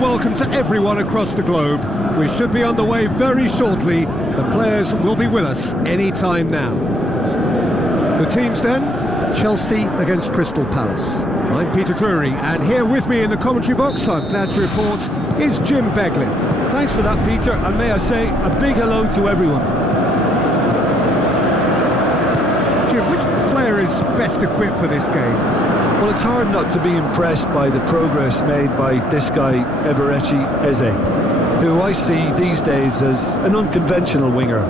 Welcome to everyone across the globe. We should be on the way very shortly. The players will be with us any time now. The teams then, Chelsea against Crystal Palace. I'm Peter Drury, and here with me in the commentary box, I'm glad to report, is Jim Beglin. Thanks for that, Peter, and may I say a big hello to everyone. Jim, which player is best equipped for this game? Well, it's hard not to be impressed by the progress made by this guy, Eberechi Eze, who I see these days as an unconventional winger,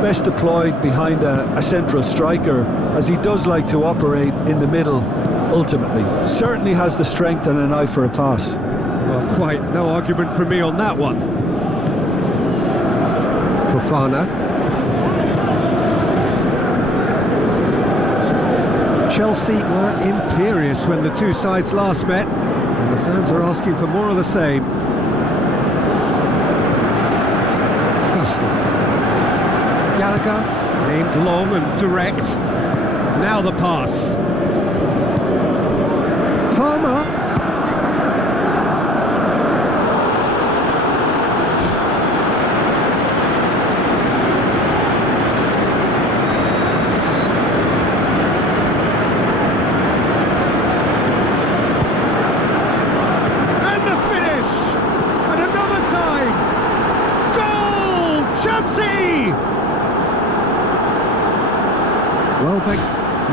best deployed behind a central striker, as he does like to operate in the middle, ultimately. Certainly has the strength and an eye for a pass. Well, quite no argument from me on that one. Fofana. Chelsea were imperious when the two sides last met, and the fans are asking for more of the same. Gustin. Gallagher, aimed long and direct. Now the pass. Palmer.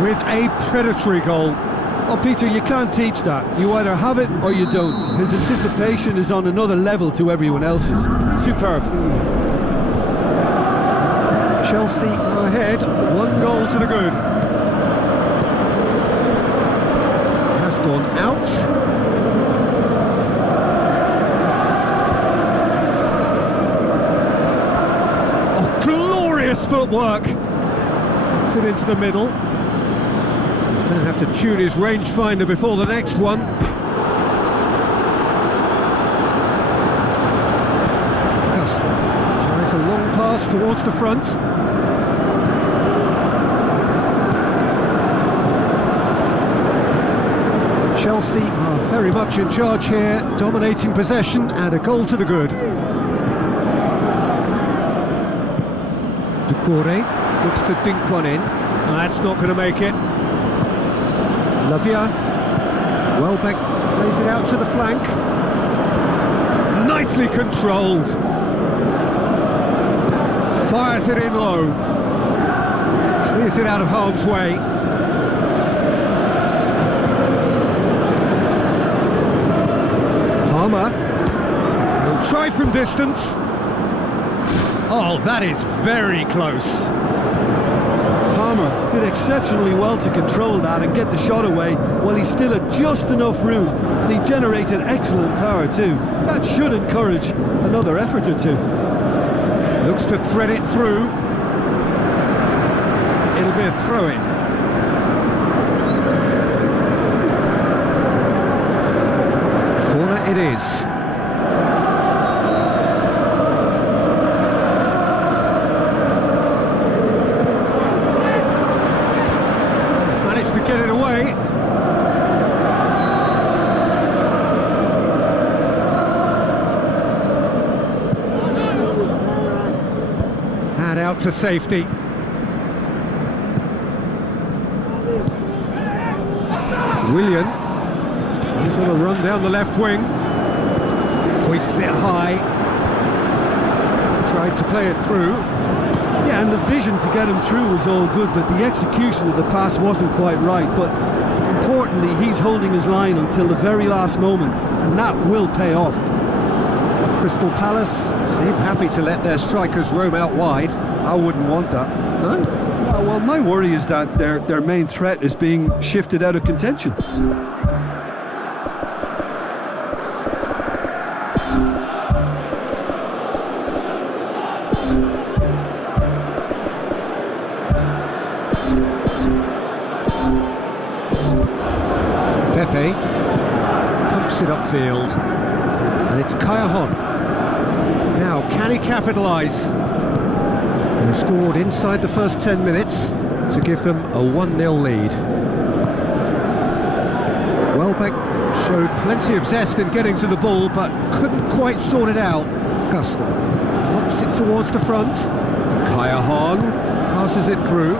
With a predatory goal. Oh, Peter, you can't teach that. You either have it or you don't. His anticipation is on another level to everyone else's. Superb. Chelsea are ahead, 1 goal to the good. Has gone out. Oh, glorious footwork. Gets it into the middle. Going to have to tune his rangefinder before the next one. Gustin tries a long pass towards the front. Chelsea are very much in charge here, dominating possession and a goal to the good. Doucouré looks to dink one in. That's not going to make it. Lavia, Welbeck plays it out to the flank. Nicely controlled. Fires it in low. Clears it out of harm's way. Palmer will try from distance. Oh, that is very close. Palmer did exceptionally well to control that and get the shot away while he still had just enough room, and he generated excellent power too. That should encourage another effort or two. Looks to thread it through. It'll be a throw-in. Corner it is. Get it away. Hand out to safety. Willian. He's on a run down the left wing. Hoists it high. Tried to play it through. Yeah, and the vision to get him through was all good, but the execution of the pass wasn't quite right. But importantly, he's holding his line until the very last moment, and that will pay off. Crystal Palace seem happy to let their strikers roam out wide. I wouldn't want that. No? No, well, my worry is that their main threat is being shifted out of contention. Pepe pumps it upfield, and it's Kayahon. Now, can he capitalise? They scored inside the first 10 minutes to give them a 1-0 lead. Welbeck showed plenty of zest in getting to the ball, but couldn't quite sort it out. Gusto lobs it towards the front. Kayahon passes it through.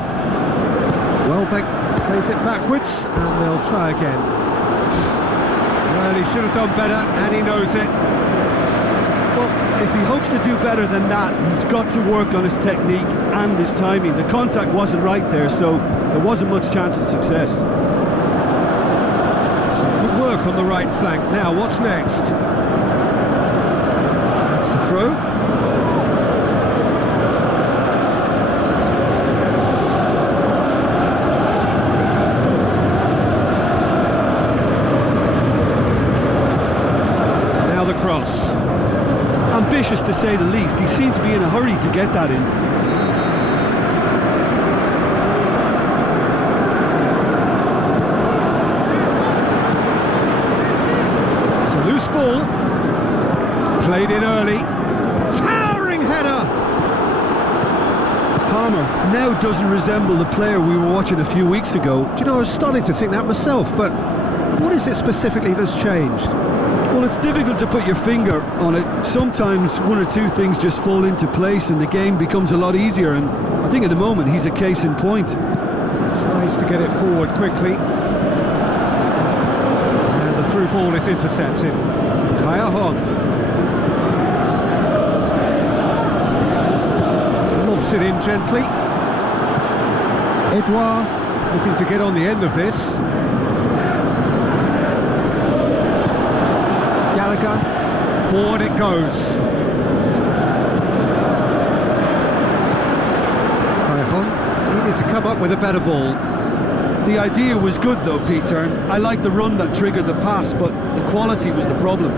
Welbeck plays it backwards, and they'll try again. Well, he should have done better, and he knows it. Well, if he hopes to do better than that, he's got to work on his technique and his timing. The contact wasn't right there, so there wasn't much chance of success. Some good work on the right flank. Now, what's next? That's the throw. Now the cross. Ambitious to say the least. He seemed to be in a hurry to get that in. It's a loose ball. Played in early. Towering header! Palmer now doesn't resemble the player we were watching a few weeks ago. Do you know, I was starting to think that myself, but what is it specifically that's changed? Well, it's difficult to put your finger on it. Sometimes one or two things just fall into place and the game becomes a lot easier, and I think at the moment he's a case in point. Tries to get it forward quickly. And the through ball is intercepted. Kayahon lobs it in gently. Edouard looking to get on the end of this. Gallagher, forward it goes. Kayahon needed to come up with a better ball. The idea was good though, Peter, and I like the run that triggered the pass, but the quality was the problem.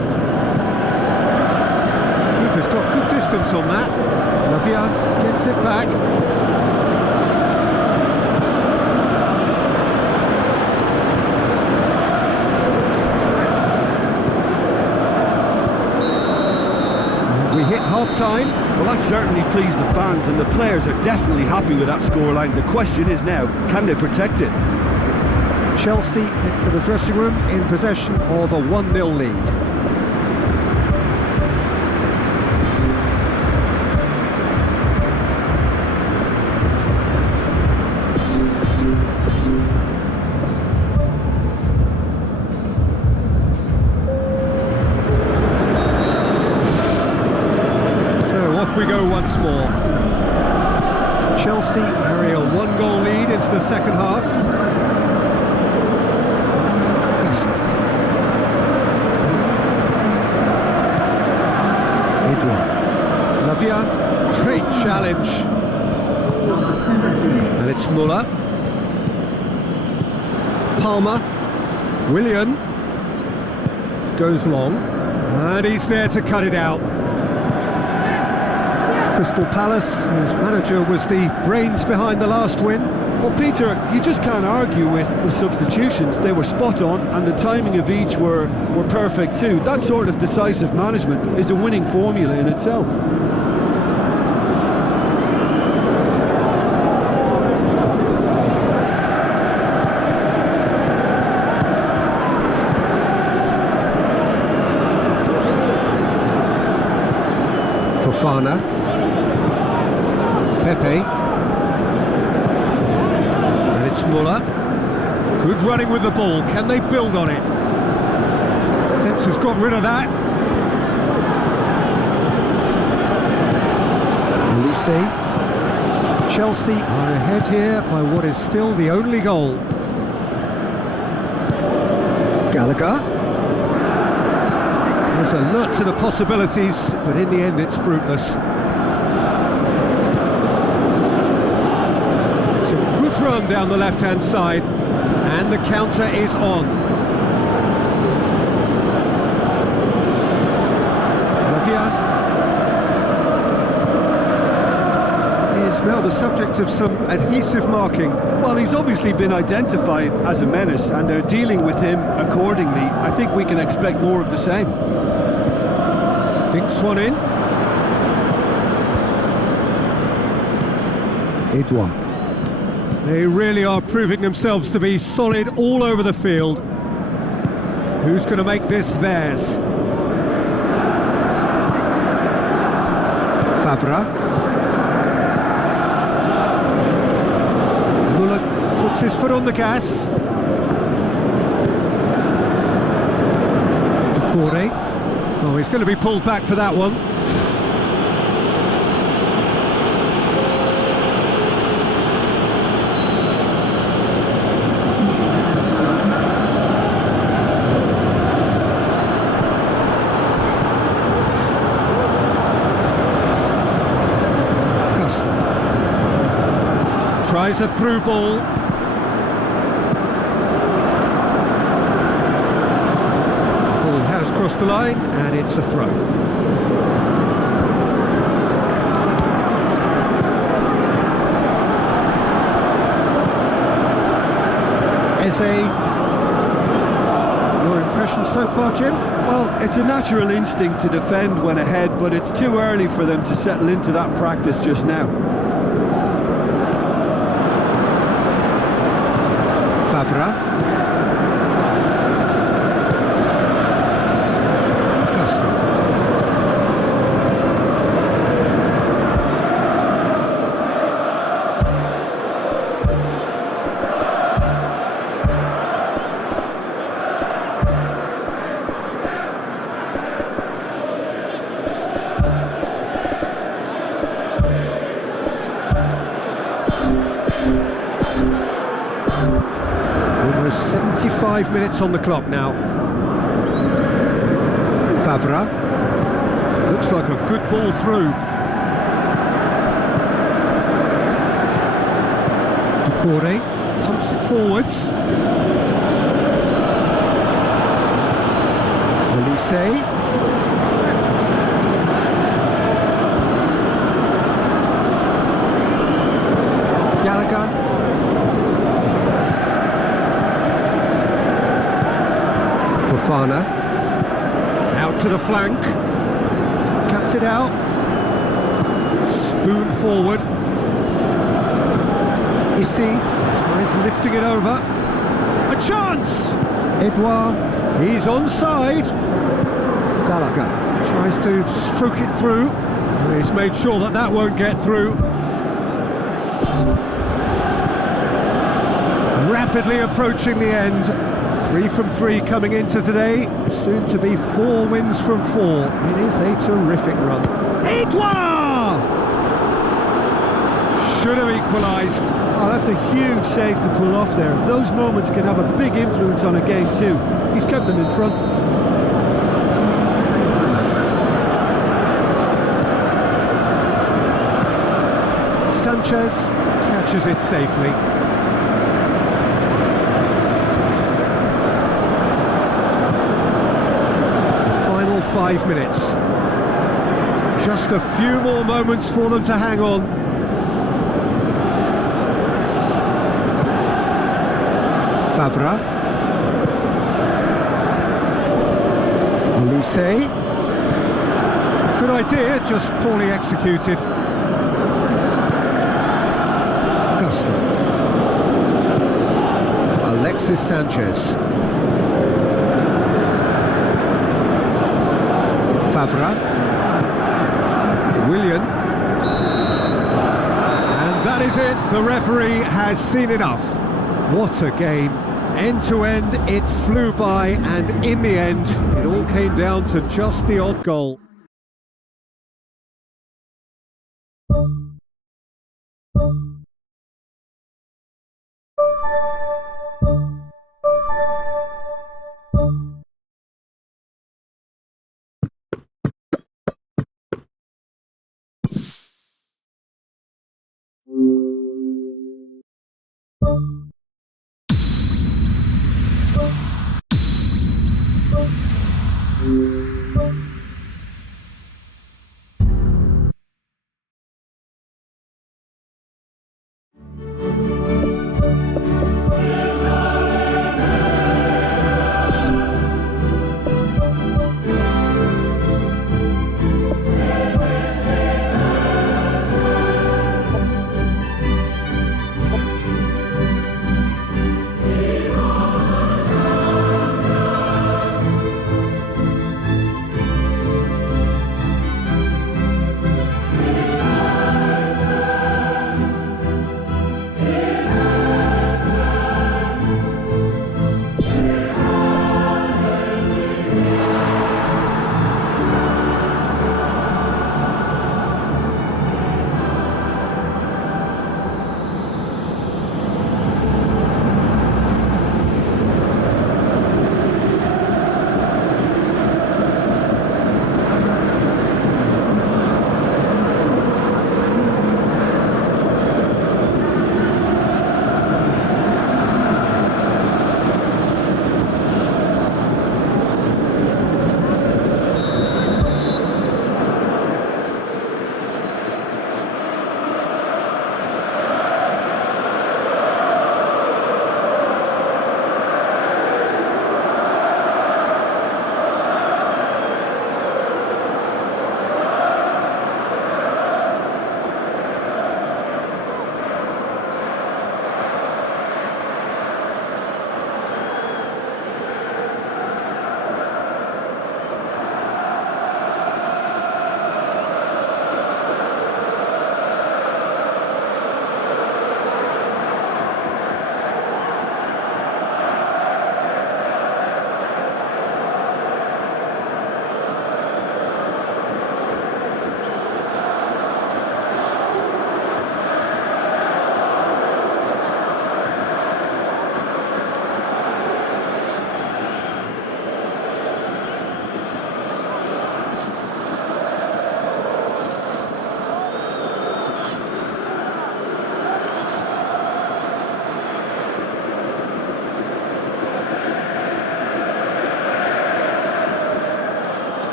Keeper's got good distance on that. Lavia gets it back. We hit half-time. Well, that certainly pleased the fans, and the players are definitely happy with that scoreline. The question is now, can they protect it? Chelsea head for the dressing room in possession of a 1-0 lead. We go once more. Chelsea carry a 1-goal lead into the second half. Edouard. Lavia, great challenge. And it's Muller. Palmer. Willian goes long. And he's there to cut it out. Crystal Palace, whose manager was the brains behind the last win. Well, Peter, you just can't argue with the substitutions. They were spot on, and the timing of each were perfect too. That sort of decisive management is a winning formula in itself. Fofana. Pepe. And it's Muller. Good running with the ball. Can they build on it? Defence has got rid of that. Olise. Chelsea are ahead here by what is still the only goal. Gallagher. There's alert to the possibilities, but in the end it's fruitless. It's a good run down the left-hand side, and the counter is on. Lavia is now the subject of some adhesive marking. Well, he's obviously been identified as a menace and they're dealing with him accordingly. I think we can expect more of the same. Dinks one in. Edouard. They really are proving themselves to be solid all over the field. Who's going to make this theirs? Fabra. Muller puts his foot on the gas. Ducouré. Oh, he's going to be pulled back for that one. Tries a through ball. Ball has crossed the line and it's a throw. Eze. Your impression so far, Jim? Well, it's a natural instinct to defend when ahead, but it's too early for them to settle into that practice just now. Fabra. Augusto. Almost 75 minutes on the clock now. Fabra. Looks like a good ball through. Ducouré pumps it forwards. Olise. Gallagher. Fofana. Out to the flank. Cuts it out. Spoon forward. Issy tries lifting it over. A chance! Edouard. He's onside. Gallagher tries to stroke it through. He's made sure that that won't get through. Rapidly approaching the end. 3 from 3 coming into today, soon to be 4 wins from 4. It is a terrific run. Edouard! Should have equalised. Oh, that's a huge save to pull off there. Those moments can have a big influence on a game too. He's kept them in front. Sanchez catches it safely. The final 5 minutes. Just a few more moments for them to hang on. Fabra. Olise. Good idea, just poorly executed. Augusto. Alexis Sanchez. Fabra. Willian. And that is it. The referee has seen enough. What a game. End to end, it flew by, and in the end, it all came down to just the odd goal.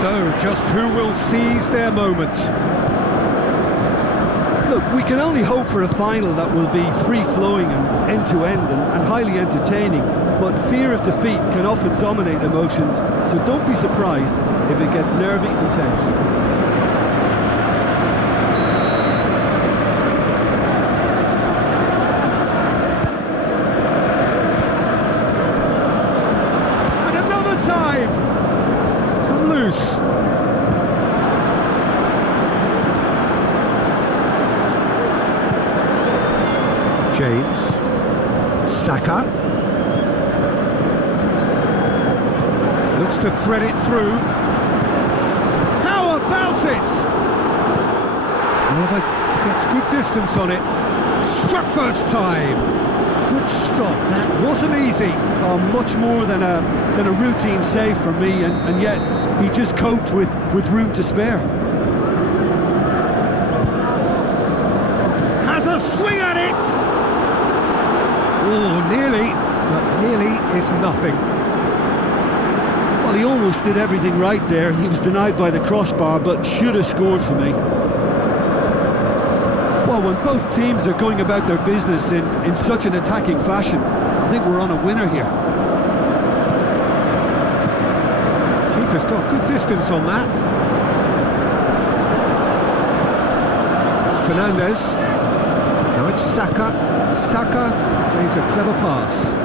So, just who will seize their moment? Look, we can only hope for a final that will be free-flowing and end-to-end and highly entertaining, but fear of defeat can often dominate emotions, so don't be surprised if it gets nervy and tense. And another time! It's come loose. James, Saka, looks to thread it through. How about it? Oliver gets good distance on it. Struck first time. Good stop. That wasn't easy. Oh, much more than a routine save for me, and yet he just coped with room to spare. Has a swing at it. Oh, nearly, but nearly is nothing. Well, he almost did everything right there. He was denied by the crossbar, but should have scored for me. Well, when both teams are going about their business in such an attacking fashion, I think we're on a winner here. Keeper's got good distance on that. Fernandez. Now it's Saka. Saka plays a clever pass.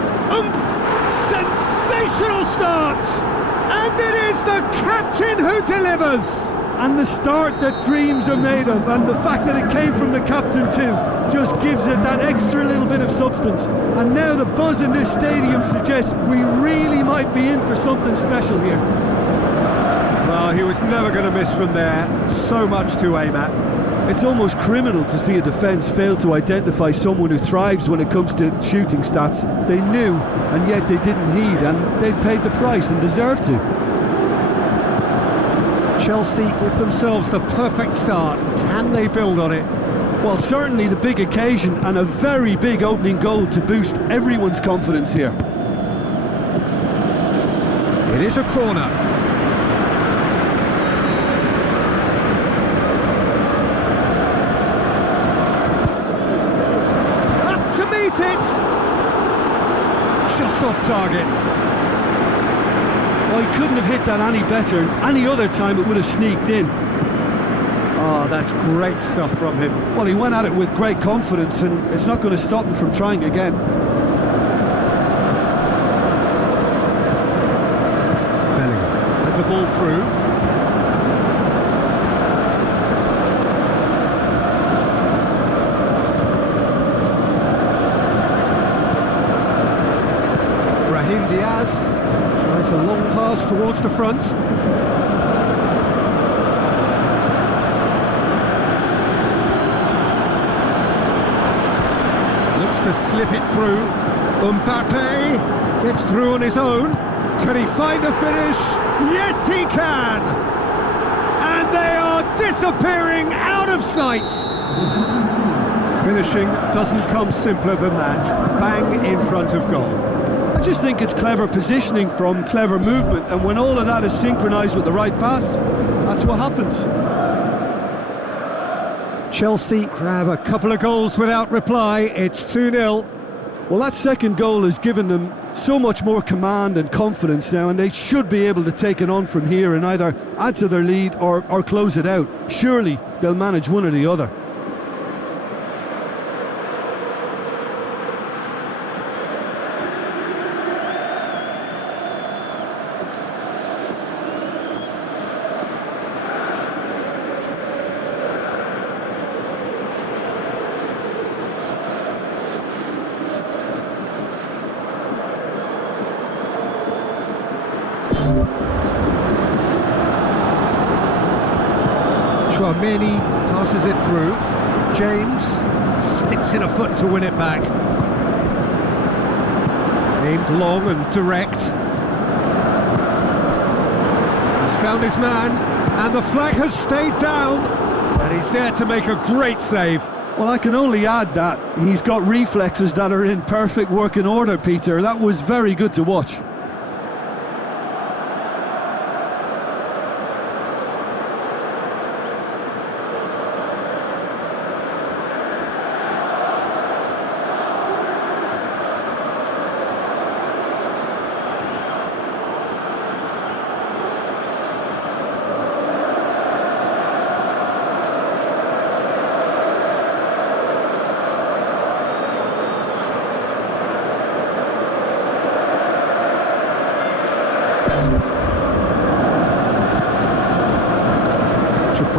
Sensational start! And it is the captain who delivers! And the start that dreams are made of, and the fact that it came from the captain too, just gives it that extra little bit of substance. And now the buzz in this stadium suggests we really might be in for something special here. Well, he was never going to miss from there. So much to aim at. It's almost criminal to see a defence fail to identify someone who thrives when it comes to shooting stats. They knew, and yet they didn't heed, and they've paid the price and deserve to. Chelsea give themselves the perfect start. Can they build on it? Well, certainly the big occasion and a very big opening goal to boost everyone's confidence here. It is a corner. Up to meet it! Just off target. Well, he couldn't have hit that any better. Any other time it would have sneaked in. Oh, that's great stuff from him. Well, he went at it with great confidence, and it's not going to stop him from trying again. Bellingham with the ball through. Raheem Diaz tries a long pass towards the front. Looks to slip it through. Mbappe gets through on his own. Can he find a finish? Yes, he can! And they are disappearing out of sight. Finishing doesn't come simpler than that. Bang in front of goal. I just think it's clever positioning from clever movement, and when all of that is synchronised with the right pass, that's what happens. Chelsea grab a couple of goals without reply. It's 2-0. Well, that second goal has given them so much more command and confidence now, and they should be able to take it on from here and either add to their lead or close it out. Surely they'll manage one or the other. Chouameni passes it through. James sticks in a foot to win it back. Aimed long and direct. He's found his man, and the flag has stayed down, and he's there to make a great save. Well, I can only add that he's got reflexes that are in perfect working order, Peter. That was very good to watch.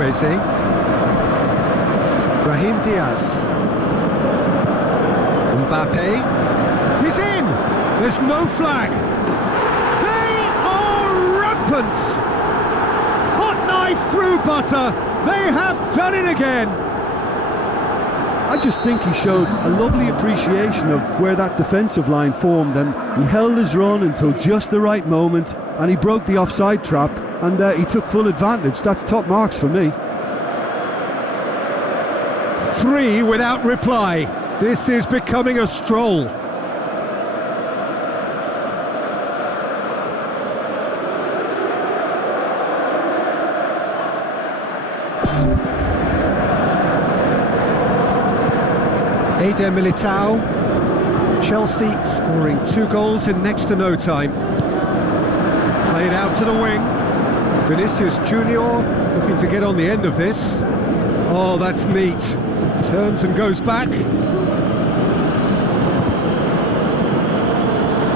Chukwueze. Brahim Diaz. Mbappe. He's in! There's no flag. They are rampant! Hot knife through butter. They have done it again. I just think he showed a lovely appreciation of where that defensive line formed, and he held his run until just the right moment, and he broke the offside trap, and he took full advantage. That's top marks for me. 3 without reply. This is becoming a stroll. Eder Militao. Chelsea scoring 2 goals in next to no time. Played out to the wing. Vinicius Junior looking to get on the end of this. Oh, that's neat. Turns and goes back.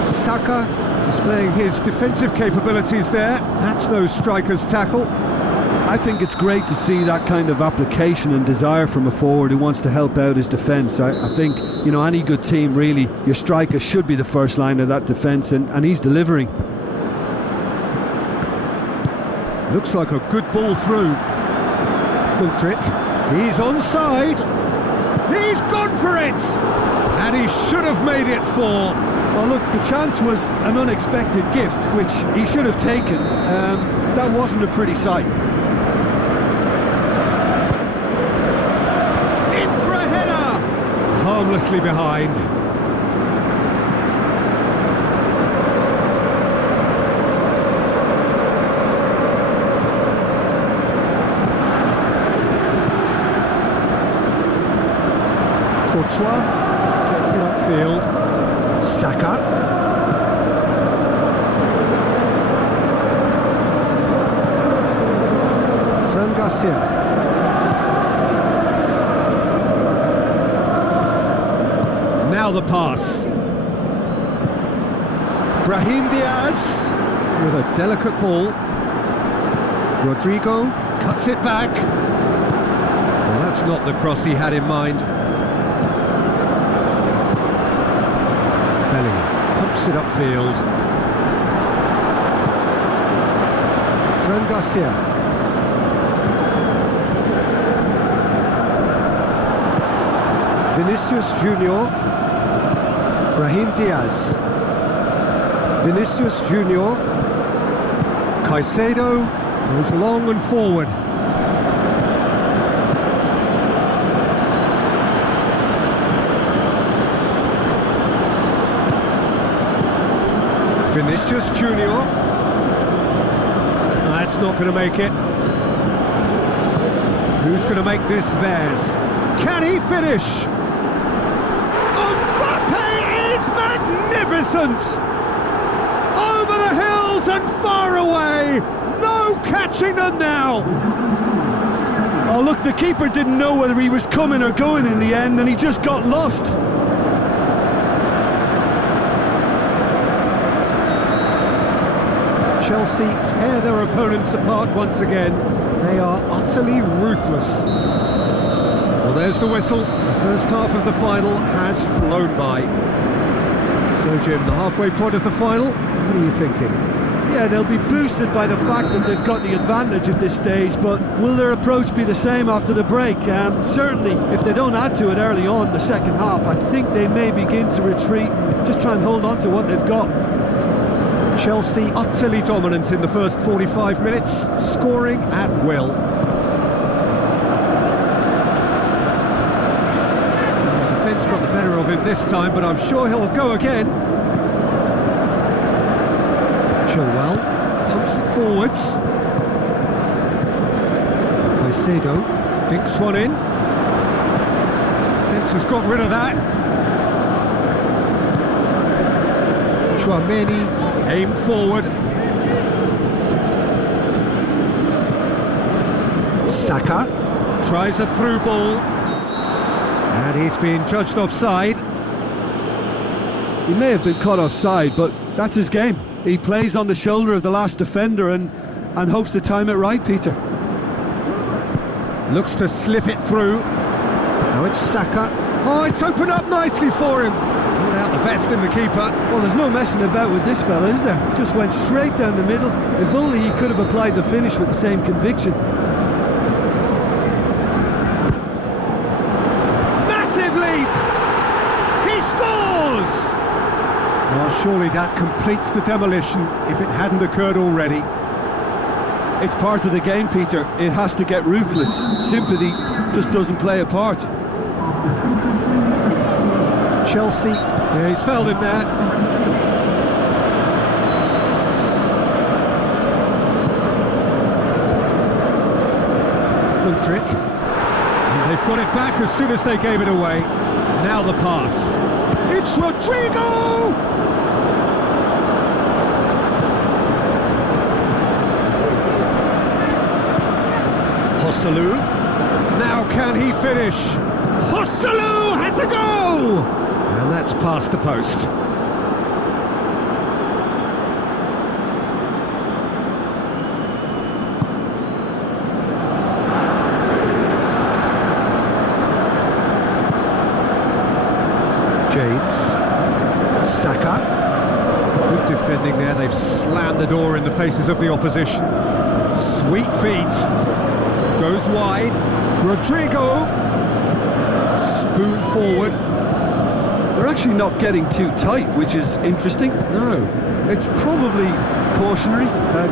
Saka displaying his defensive capabilities there. That's no striker's tackle. I think it's great to see that kind of application and desire from a forward who wants to help out his defence. I think, you know, any good team really, your striker should be the first line of that defence, and he's delivering. Looks like a good ball through. Mudryk, he's onside. He's gone for it! And he should have made it 4. Well, look, the chance was an unexpected gift, which he should have taken. That wasn't a pretty sight. In for a header! Harmlessly behind. Courtois gets it upfield. Saka. Fran Garcia. Now the pass. Brahim Diaz with a delicate ball. Rodrigo cuts it back. Well, that's not the cross he had in mind. Pumps it upfield. Fran Garcia. Vinicius Junior. Brahim Diaz. Vinicius Junior. Caicedo goes long and forward. Vinicius Junior. That's not going to make it. Who's going to make this theirs? Can he finish? Mbappe is magnificent! Over the hills and far away! No catching them now! Oh, look, the keeper didn't know whether he was coming or going in the end, and he just got lost. Chelsea tear their opponents apart once again. They are utterly ruthless. Well, there's the whistle. The first half of the final has flown by. So, Jim, the halfway point of the final, what are you thinking? Yeah, they'll be boosted by the fact that they've got the advantage at this stage, but will their approach be the same after the break? Certainly, if they don't add to it early on in the second half, I think they may begin to retreat, just try and hold on to what they've got. Chelsea utterly dominant in the first 45 minutes, scoring at will. The defence got the better of him this time, but I'm sure he'll go again. Chilwell pumps it forwards. Caicedo dinks one in. Defence has got rid of that. Chouameni aim forward. Saka tries a through ball. And he's being judged offside. He may have been caught offside, but that's his game. He plays on the shoulder of the last defender and hopes to time it right, Peter. Looks to slip it through. Now it's Saka. Oh, it's opened up nicely for him. Not out the best in the keeper. Well, there's no messing about with this fella, is there? Just went straight down the middle. If only he could have applied the finish with the same conviction. Massive leap! He scores! Well, surely that completes the demolition if it hadn't occurred already. It's part of the game, Peter. It has to get ruthless. Sympathy just doesn't play a part. Chelsea, yeah, he's felled him there. Mudryk. And they've got it back as soon as they gave it away. Now the pass. It's Rodrigo! Hosselu. Now can he finish? Hosselu has a go! And that's past the post. James. Saka. Good defending there. They've slammed the door in the faces of the opposition. Sweet feet. Goes wide. Rodrigo. Spoon forward. They're actually not getting too tight, which is interesting. No. It's probably cautionary.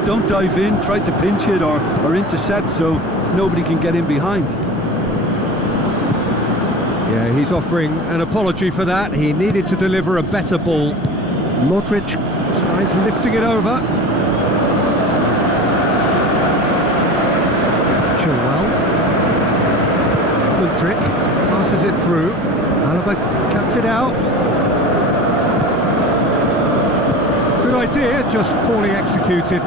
Don't dive in, try to pinch it or intercept so nobody can get in behind. Yeah, he's offering an apology for that. He needed to deliver a better ball. Modric tries lifting it over. Chilwell. Mudryk passes it through. Alaba cuts it out. Good idea, just poorly executed.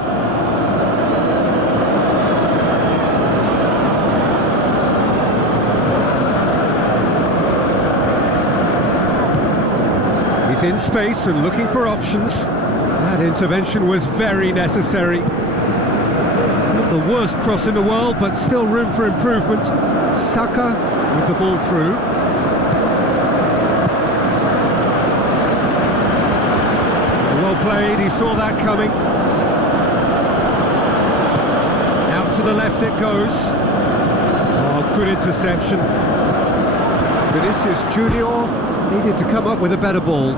He's in space and looking for options. That intervention was very necessary. Not the worst cross in the world, but still room for improvement. Saka with the ball through. Well played, he saw that coming. Out to the left it goes. Oh, good interception. Vinicius Junior needed to come up with a better ball.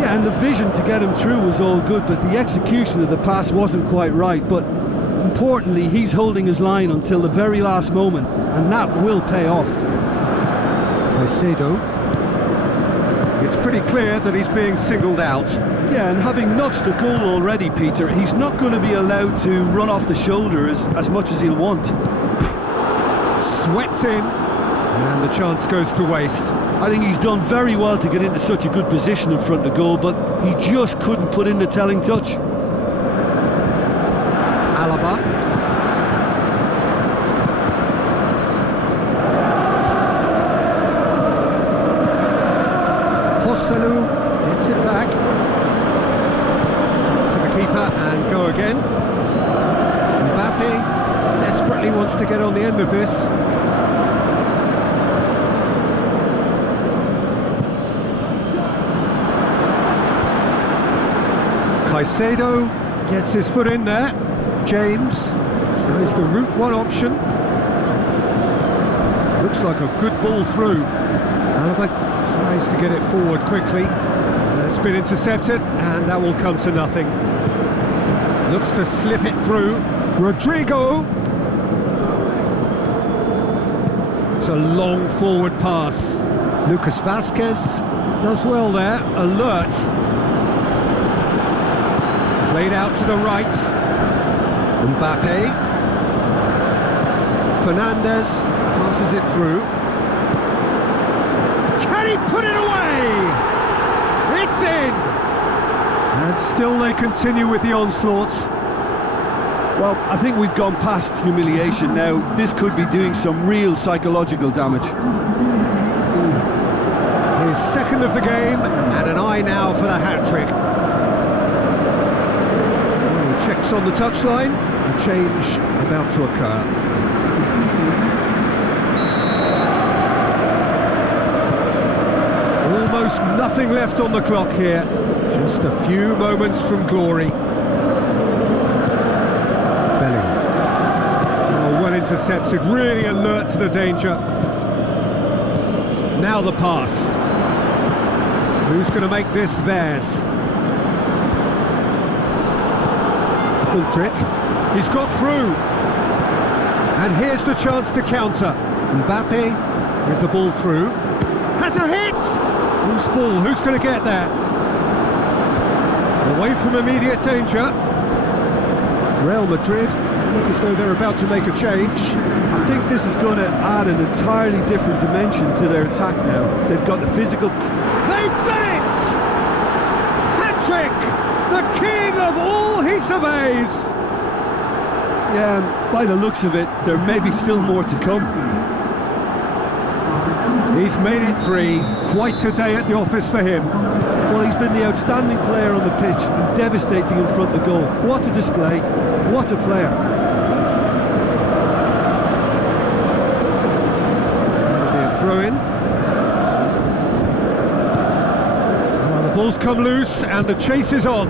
Yeah, and the vision to get him through was all good, but the execution of the pass wasn't quite right. But importantly, he's holding his line until the very last moment, and that will pay off. Caicedo. It's pretty clear that he's being singled out. Yeah, and having notched a goal already, Peter, he's not going to be allowed to run off the shoulder as much as he'll want. Swept in, and the chance goes to waste. I think he's done very well to get into such a good position in front of goal, but he just couldn't put in the telling touch. Alaba. Hosselu gets it back. To the keeper and go again. Mbappe desperately wants to get on the end of this. Caicedo gets his foot in there. James tries the route one option. Looks like a good ball through. Alaba tries to get it forward quickly. It's been intercepted and that will come to nothing. Looks to slip it through. Rodrigo. It's a long forward pass. Lucas Vazquez does well there. Alert. Played out to the right. Mbappe. Fernandes passes it through. Can he put it away? It's in! And still they continue with the onslaught. Well, I think we've gone past humiliation now. This could be doing some real psychological damage. His second of the game, and an eye now for the hat-trick. Checks on the touchline, a change about to occur. Almost nothing left on the clock here. Just a few moments from glory. Bellingham. Oh, well intercepted, really alert to the danger. Now the pass. Who's going to make this theirs? Trick. He's got through. And here's the chance to counter. Mbappe with the ball through. Has a hit! Loose ball, who's going to get there? Away from immediate danger. Real Madrid look as though they're about to make a change. I think this is going to add an entirely different dimension to their attack now. They've got the physical... They've done it! Hat-trick! The king of all he surveys! Yeah, and by the looks of it, there may be still more to come. He's made it 3. Quite a day at the office for him. Well, he's been the outstanding player on the pitch and devastating in front of goal. What a display. What a player. That'll be a throw-in. Well, the ball's come loose and the chase is on.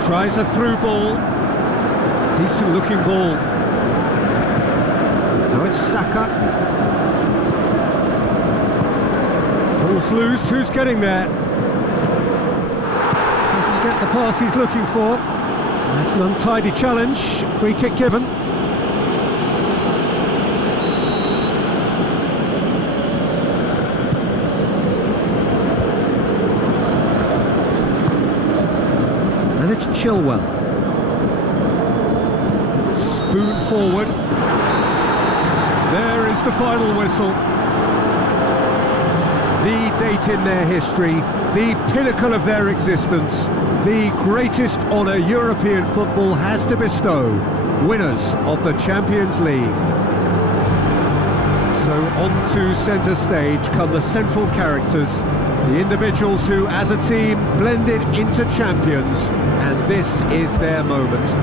Tries a through ball. Decent looking ball. Now it's Saka. Ball's loose, who's getting there? Doesn't get the pass he's looking for. That's an untidy challenge, free kick given. And it's Chilwell. Spoon forward. There is the final whistle. The date in their history, the pinnacle of their existence, the greatest honour European football has to bestow, winners of the Champions League. So onto centre stage come the central characters, the individuals who as a team blended into champions, and this is their moment.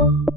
you